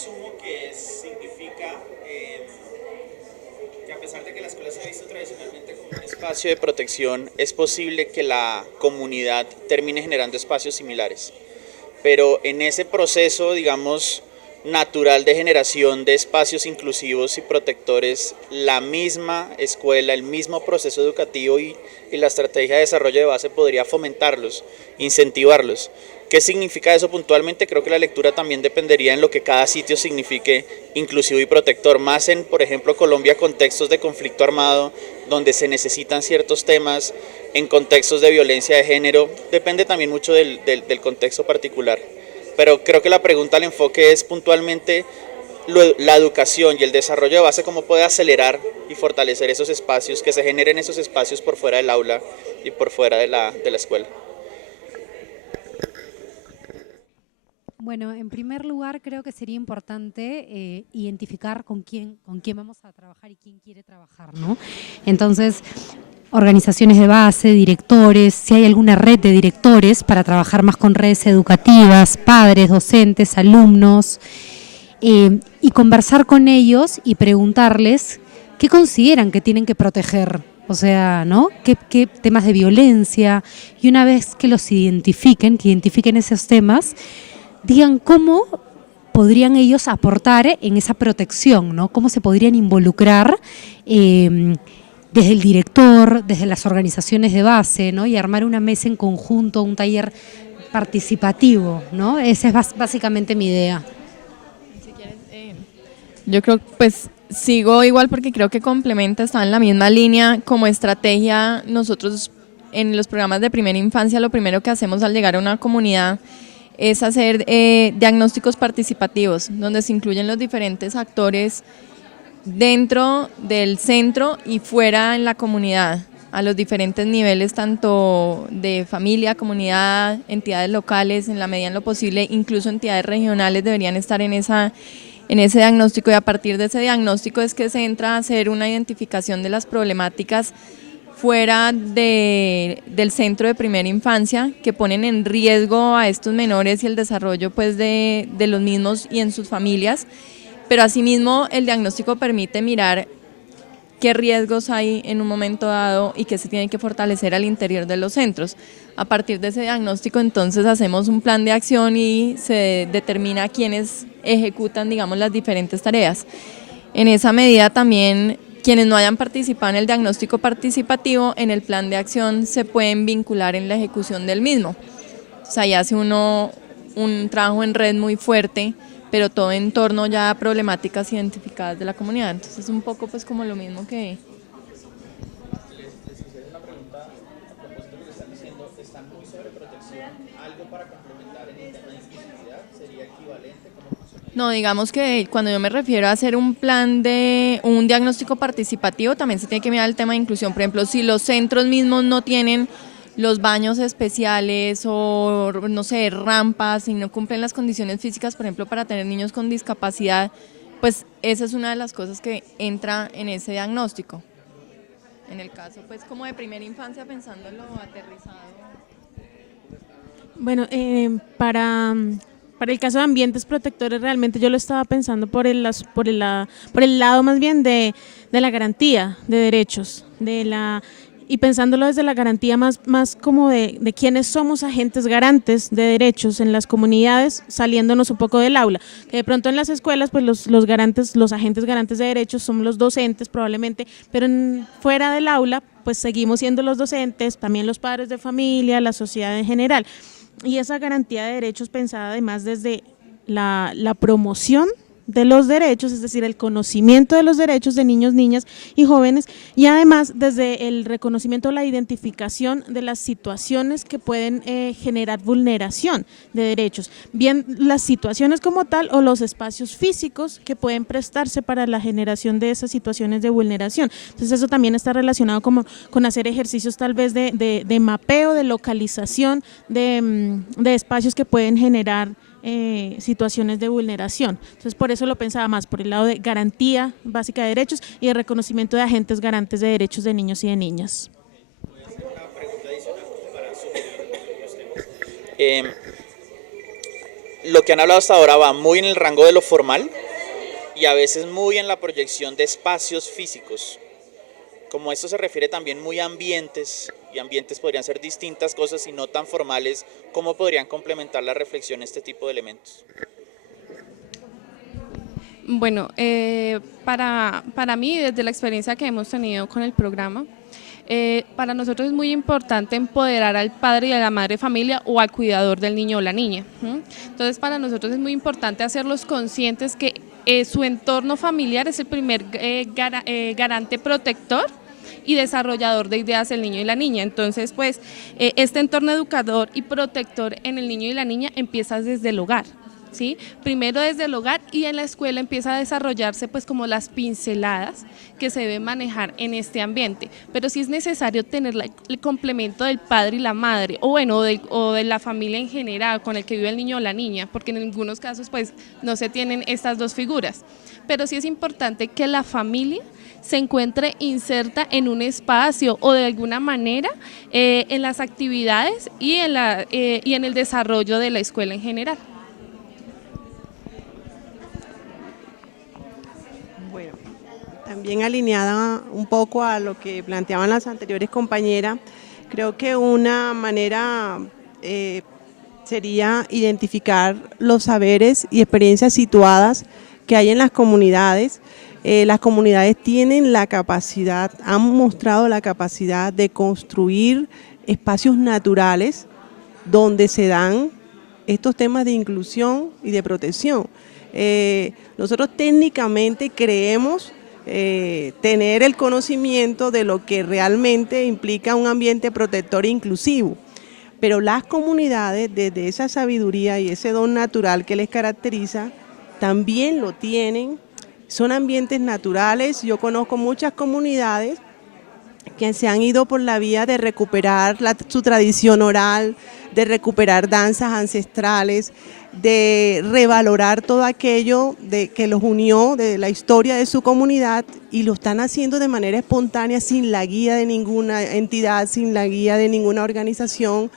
asumo que significa que a pesar de que la escuela se ha visto tradicionalmente como un espacio de protección, es posible que la comunidad termine generando espacios similares. Pero en ese proceso, digamos, natural de generación de espacios inclusivos y protectores, la misma escuela, el mismo proceso educativo y la estrategia de desarrollo de base podría fomentarlos, incentivarlos. ¿Qué significa eso puntualmente? Creo que la lectura también dependería en lo que cada sitio signifique inclusivo y protector, más en, por ejemplo, Colombia, contextos de conflicto armado, donde se necesitan ciertos temas, en contextos de violencia de género, depende también mucho del contexto particular. Pero creo que la pregunta, el enfoque es puntualmente la educación y el desarrollo de base, cómo puede acelerar y fortalecer esos espacios, que se generen esos espacios por fuera del aula y por fuera de la escuela. Bueno, en primer lugar creo que sería importante identificar con quién vamos a trabajar y quién quiere trabajar, ¿no? Entonces, organizaciones de base, directores, si hay alguna red de directores para trabajar más con redes educativas, padres, docentes, alumnos, y conversar con ellos y preguntarles qué consideran que tienen que proteger, o sea, ¿no? ¿Qué temas de violencia? Y una vez que los identifiquen, que identifiquen esos temas, digan cómo podrían ellos aportar en esa protección, ¿no? Cómo se podrían involucrar desde el director, desde las organizaciones de base, ¿no? Y armar una mesa en conjunto, un taller participativo, ¿no? Esa es básicamente mi idea. Si quieres, yo creo, pues sigo igual porque creo que complementa, está en la misma línea como estrategia. Nosotros en los programas de primera infancia lo primero que hacemos al llegar a una comunidad es hacer diagnósticos participativos, donde se incluyen los diferentes actores dentro del centro y fuera en la comunidad, a los diferentes niveles, tanto de familia, comunidad, entidades locales, en la medida en lo posible, incluso entidades regionales deberían estar en ese diagnóstico, y a partir de ese diagnóstico es que se entra a hacer una identificación de las problemáticas fuera del centro de primera infancia que ponen en riesgo a estos menores y el desarrollo pues de los mismos y en sus familias, pero asimismo el diagnóstico permite mirar qué riesgos hay en un momento dado y qué se tiene que fortalecer al interior de los centros. A partir de ese diagnóstico entonces hacemos un plan de acción y se determina quiénes ejecutan, digamos, las diferentes tareas. En esa medida también quienes no hayan participado en el diagnóstico participativo, en el plan de acción se pueden vincular en la ejecución del mismo. O sea, ya hace uno un trabajo en red muy fuerte, pero todo en torno ya a problemáticas identificadas de la comunidad. Entonces es un poco pues como lo mismo que... Les quisiera una pregunta a propósito de lo que están diciendo. ¿Están muy sobre protección? ¿Algo para complementar en el tema de inclusividad? ¿Sería equivalente? ¿Cómo funciona? No, digamos que cuando yo me refiero a hacer un plan de un diagnóstico participativo, también se tiene que mirar el tema de inclusión. Por ejemplo, si los centros mismos no tienen los baños especiales o, no sé, rampas, y no cumplen las condiciones físicas, por ejemplo, para tener niños con discapacidad, pues esa es una de las cosas que entra en ese diagnóstico. En el caso, pues, como de primera infancia, pensándolo aterrizado. Bueno, para el caso de ambientes protectores, realmente yo lo estaba pensando por el lado más bien de la garantía de derechos, y pensándolo desde la garantía más como de quienes somos agentes garantes de derechos en las comunidades, saliéndonos un poco del aula. Que de pronto en las escuelas, pues los agentes garantes de derechos son los docentes probablemente, pero fuera del aula, pues seguimos siendo los docentes, también los padres de familia, la sociedad en general. Y esa garantía de derechos pensada además desde la promoción de los derechos, es decir, el conocimiento de los derechos de niños, niñas y jóvenes, y además desde el reconocimiento, la identificación de las situaciones que pueden generar vulneración de derechos, bien las situaciones como tal o los espacios físicos que pueden prestarse para la generación de esas situaciones de vulneración. Entonces eso también está relacionado con hacer ejercicios tal vez de mapeo, de localización de espacios que pueden generar situaciones de vulneración. Entonces por eso lo pensaba más por el lado de garantía básica de derechos y de reconocimiento de agentes garantes de derechos de niños y de niñas. Voy a hacer una pregunta adicional para sugerir los temas. lo que han hablado hasta ahora va muy en el rango de lo formal y a veces muy en la proyección de espacios físicos. Como esto se refiere también muy a ambientes, y ambientes podrían ser distintas cosas y no tan formales, ¿cómo podrían complementar la reflexión este tipo de elementos? Bueno, para mí, desde la experiencia que hemos tenido con el programa, para nosotros es muy importante empoderar al padre y a la madre de familia o al cuidador del niño o la niña. Entonces, para nosotros es muy importante hacerlos conscientes que su entorno familiar es el primer garante protector y desarrollador de ideas del niño y la niña. Entonces, pues, este entorno educador y protector en el niño y la niña empieza desde el hogar. ¿Sí? Primero desde el hogar, y en la escuela empieza a desarrollarse pues como las pinceladas que se deben manejar en este ambiente, pero sí es necesario tener el complemento del padre y la madre, o bueno, o de la familia en general con el que vive el niño o la niña, porque en algunos casos pues no se tienen estas dos figuras, pero sí es importante que la familia se encuentre inserta en un espacio o de alguna manera en las actividades y en el desarrollo de la escuela en general. También alineada un poco a lo que planteaban las anteriores compañeras, creo que una manera sería identificar los saberes y experiencias situadas que hay en las comunidades. Las comunidades tienen la capacidad, han mostrado la capacidad de construir espacios naturales donde se dan estos temas de inclusión y de protección. Nosotros técnicamente creemos tener el conocimiento de lo que realmente implica un ambiente protector e inclusivo, pero las comunidades, desde esa sabiduría y ese don natural que les caracteriza, también lo tienen, son ambientes naturales. Yo conozco muchas comunidades que se han ido por la vía de recuperar su tradición oral, de recuperar danzas ancestrales, de revalorar todo aquello que los unió de la historia de su comunidad, y lo están haciendo de manera espontánea, sin la guía de ninguna entidad, sin la guía de ninguna organización.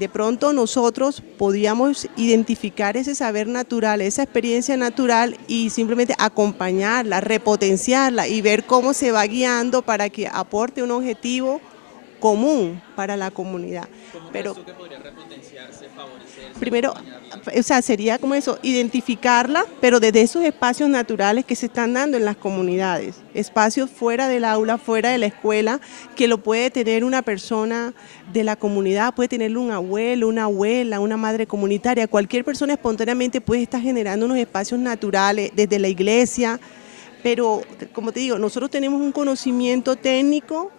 De pronto nosotros podíamos identificar ese saber natural, esa experiencia natural, y simplemente acompañarla, repotenciarla y ver cómo se va guiando para que aporte un objetivo común para la comunidad. Pero ¿Cómo podría repotenciarse, favorecerse? primero, o sea, sería como eso, identificarla, pero desde esos espacios naturales que se están dando en las comunidades, espacios fuera del aula, fuera de la escuela, que lo puede tener una persona de la comunidad, puede tenerlo un abuelo, una abuela, una madre comunitaria, cualquier persona espontáneamente puede estar generando unos espacios naturales desde la iglesia, pero como te digo, nosotros tenemos un conocimiento técnico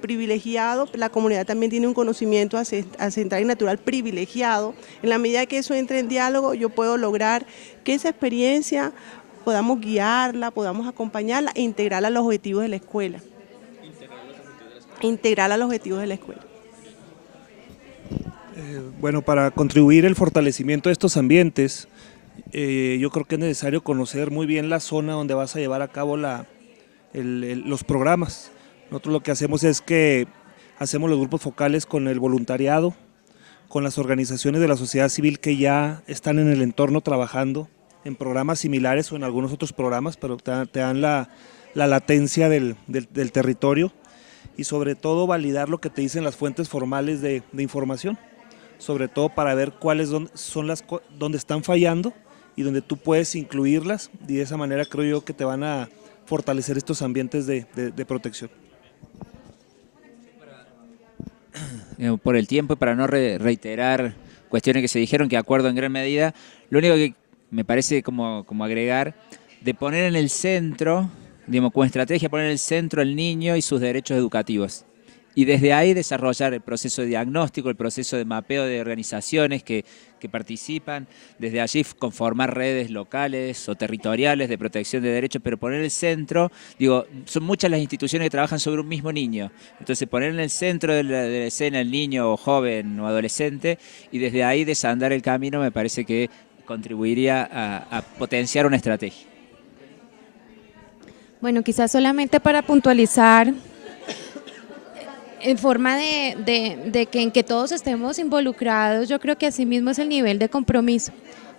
privilegiado, la comunidad también tiene un conocimiento ancestral y natural privilegiado. En la medida que eso entre en diálogo, yo puedo lograr que esa experiencia podamos guiarla, podamos acompañarla e integrarla a los objetivos de la escuela. Integrarla a los objetivos de la escuela. Bueno, para contribuir al fortalecimiento de estos ambientes, yo creo que es necesario conocer muy bien la zona donde vas a llevar a cabo los programas. Nosotros lo que hacemos es que hacemos los grupos focales con el voluntariado, con las organizaciones de la sociedad civil que ya están en el entorno trabajando en programas similares o en algunos otros programas, pero te dan la latencia del territorio, y sobre todo validar lo que te dicen las fuentes formales de información, sobre todo para ver cuáles son donde están fallando y donde tú puedes incluirlas, y de esa manera creo yo que te van a fortalecer estos ambientes de protección. Por el tiempo y para no reiterar cuestiones que se dijeron, que acuerdo en gran medida, lo único que me parece como agregar, de poner en el centro, digamos, como estrategia, poner en el centro al niño y sus derechos educativos. Y desde ahí desarrollar el proceso de diagnóstico, el proceso de mapeo de organizaciones que participan, desde allí conformar redes locales o territoriales de protección de derechos, pero poner en el centro, digo, son muchas las instituciones que trabajan sobre un mismo niño, entonces poner en el centro de la escena el niño o joven o adolescente, y desde ahí desandar el camino me parece que contribuiría a potenciar una estrategia. Bueno, quizás solamente para puntualizar en forma de que en que todos estemos involucrados, yo creo que así mismo es el nivel de compromiso.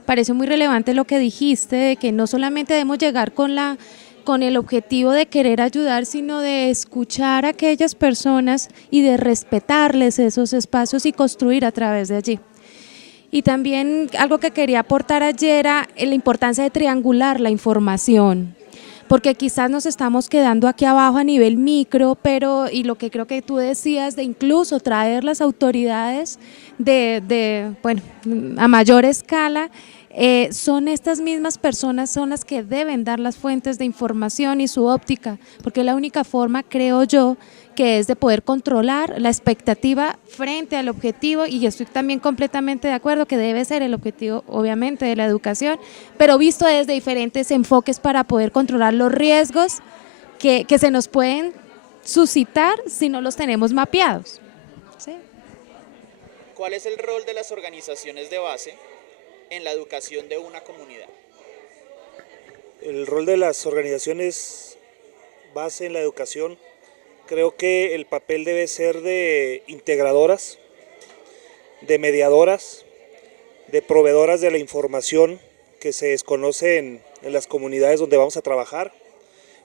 Parece muy relevante lo que dijiste, de que no solamente debemos llegar con el objetivo de querer ayudar, sino de escuchar a aquellas personas y de respetarles esos espacios y construir a través de allí. Y también algo que quería aportar ayer era la importancia de triangular la información, porque quizás nos estamos quedando aquí abajo a nivel micro, pero, y lo que creo que tú decías, de incluso traer las autoridades bueno, a mayor escala, son estas mismas personas son las que deben dar las fuentes de información y su óptica, porque la única forma, creo yo, que es de poder controlar la expectativa frente al objetivo, y yo estoy también completamente de acuerdo que debe ser el objetivo, obviamente, de la educación, pero visto desde diferentes enfoques para poder controlar los riesgos que se nos pueden suscitar si no los tenemos mapeados. ¿Sí? ¿Cuál es el rol de las organizaciones de base en la educación de una comunidad? El rol de las organizaciones base en la educación, creo que el papel debe ser de integradoras, de mediadoras, de proveedoras de la información que se desconoce en las comunidades donde vamos a trabajar,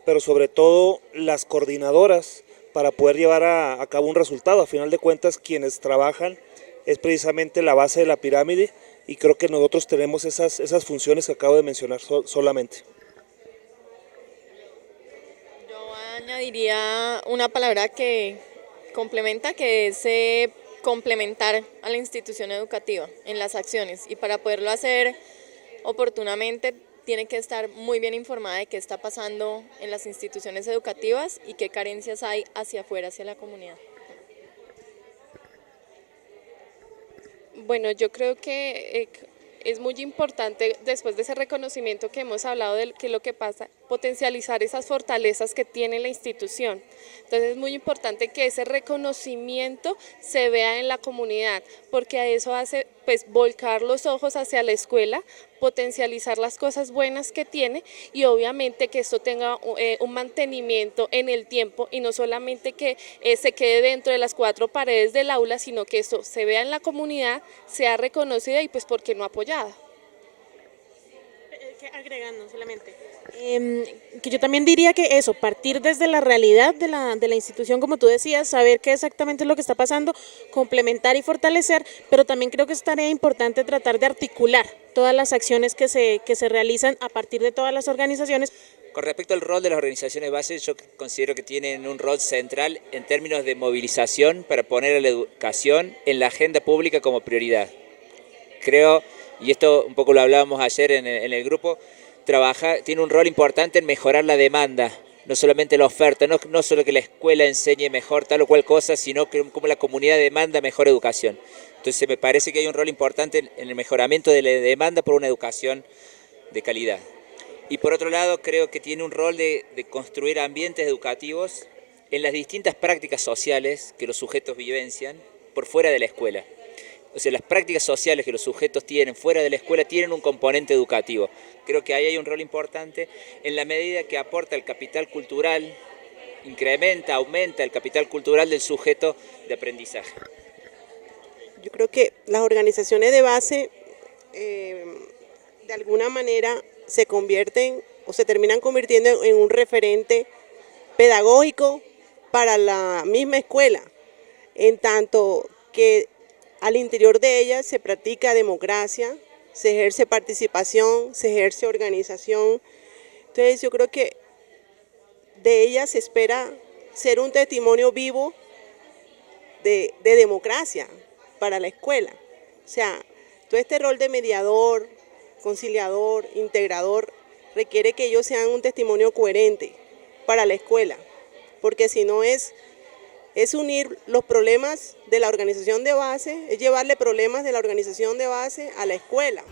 pero sobre todo las coordinadoras para poder llevar a cabo un resultado. A final de cuentas, quienes trabajan es precisamente la base de la pirámide, y creo que nosotros tenemos esas funciones que acabo de mencionar solamente. Yo añadiría una palabra que complementa, que es complementar a la institución educativa en las acciones, y para poderlo hacer oportunamente tiene que estar muy bien informada de qué está pasando en las instituciones educativas y qué carencias hay hacia afuera, hacia la comunidad. Bueno, yo creo que es muy importante, después de ese reconocimiento que hemos hablado de qué es lo que pasa, potencializar esas fortalezas que tiene la institución. Entonces es muy importante que ese reconocimiento se vea en la comunidad, porque a eso hace pues volcar los ojos hacia la escuela, potencializar las cosas buenas que tiene, y obviamente que esto tenga un mantenimiento en el tiempo, y no solamente que se quede dentro de las cuatro paredes del aula, sino que esto se vea en la comunidad, sea reconocida y pues por qué no apoyada. Agregando solamente, que yo también diría que eso, partir desde la realidad de la institución, como tú decías, saber qué exactamente es lo que está pasando, complementar y fortalecer, pero también creo que es tarea importante tratar de articular todas las acciones que se realizan a partir de todas las organizaciones. Con respecto al rol de las organizaciones bases, yo considero que tienen un rol central en términos de movilización para poner a la educación en la agenda pública como prioridad. Creo, y esto un poco lo hablábamos ayer en el grupo, tiene un rol importante en mejorar la demanda, no solamente la oferta, no solo que la escuela enseñe mejor tal o cual cosa, sino que como la comunidad demanda mejor educación. Entonces me parece que hay un rol importante en el mejoramiento de la demanda por una educación de calidad. Y por otro lado, creo que tiene un rol de construir ambientes educativos en las distintas prácticas sociales que los sujetos vivencian por fuera de la escuela. O sea, las prácticas sociales que los sujetos tienen fuera de la escuela tienen un componente educativo. Creo que ahí hay un rol importante en la medida que aporta el capital cultural, aumenta el capital cultural del sujeto de aprendizaje. Yo creo que las organizaciones de base de alguna manera se convierten o se terminan convirtiendo en un referente pedagógico para la misma escuela, en tanto que al interior de ellas se practica democracia, se ejerce participación, se ejerce organización. Entonces yo creo que de ellas se espera ser un testimonio vivo de democracia para la escuela. O sea, todo este rol de mediador, conciliador, integrador, requiere que ellos sean un testimonio coherente para la escuela, porque si no es unir los problemas de la organización de base, es llevarle problemas de la organización de base a la escuela.